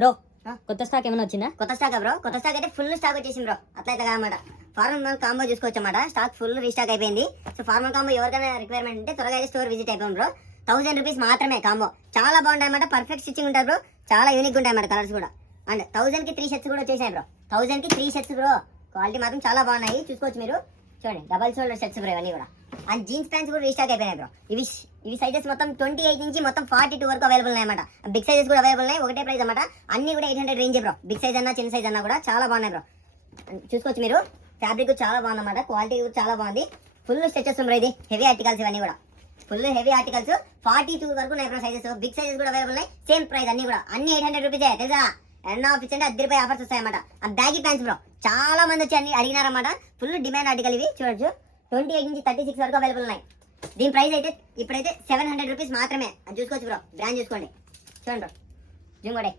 Bro కొత్త stock ఏమైనా వచ్చిందా? కొత్త స్టాక్ బ్రో, కొత్త స్టాక్ అయితే ఫుల్ స్టాక్ వచ్చేసింది బ్రో. అట్లా అయితే కాదన్నమాట. ఫార్మల్ కాంబో చూసుకోవచ్చు అన్నమాట. స్టాక్ ఫుల్ రీస్టాక్ అయిపోయింది. సో ఫార్మల్ కాంబో ఎవరికైనా రిక్వైర్మెంట్ ఉంటే త్వరగా అయితే స్టోర్ విజిట్ అయిపోయింది బ్రో. 1000 రూపీస్ మాత్రమే కాంబో. చాలా బాగుంటాయి అన్నమాట. పర్ఫెక్ట్ స్టిచ్చింగ్ ఉంటుంది బ్రో. చాలా యూనిక్ ఉంటాయి అన్నమాట కలర్స్ కూడా. అండ్ 1000 కి 3 షర్ట్స్ కూడా వచ్చేసాయి బ్రో. 1000 కి 3 షర్ట్స్ బ్రో. క్వాలిటీ మాత్రం చాలా బాగున్నాయి, చూసుకోవచ్చు మీరు. చూడండి, డబల్ షోల్డర్ షర్ట్స్ బ్రో ఇవన్నీ కూడా. అండ్ జీన్స్ ప్యాంట్స్ కూడా రీస్టాక్ అయిపోయినాయి బ్రో. ఇవి సైజెస్ మొత్తం 28 నుంచి మొత్తం 42 వరకు అవైలబుల్ ఉన్నాయి అన్నమాట. బిగ్ సైజెస్ కూడా అవైలబుల్ ఉన్నాయి. ఒకటే ప్రైస్ అన్నమాట. అన్ని కూడా 800 రేంజ్ బ్రో. బిగ్ సైజ్ అన్నా చిన్న సైజ్ అన్నా కూడా చాలా బాగున్నాయి బ్రో. చూసుకోవచ్చు మీరు. ఫ్యాబ్రిక్ చాలా బాగుంది అన్నమాట. క్వాలిటీ కూడా చాలా బాగుంది. Full stretches bro. ఇది హెవీ ఆర్టికల్స్ ఇవన్నీ కూడా. ఫుల్ హెవీ ఆర్టికల్స్ 42 వరకు ఉన్నాయి బ్రో సైజెస్. బిగ్ సైజెస్ కూడా అవైలబుల్ ఉన్నాయి. సేమ్ ప్రైస్ అన్ని కూడా. అన్ని 800 రూపీసే తెలుసా. ఎండ్ ఆఫీస్ అంటే 10 రూపాయి ఆఫర్స్ వస్తాయన్నమాట. ఆ బ్యాగీ ప్యాంట్స్ బ్రో చాలా మంది వచ్చి అన్ని అడిగినారన్నమాట. ఫుల్ డిమాండ్ ఆర్టికల్ ఇవి. చూడొచ్చు, 28 నుంచి 36 వరకు అవైలబుల్ ఉన్నాయి. దీని ప్రైస్ అయితే ఇప్పుడైతే 700 రూపీస్ మాత్రమే. అది చూసుకోవచ్చు బ్రో. బ్రాండ్ చూసుకోండి. చూడండి బ్రో, జూమ్ కూడా.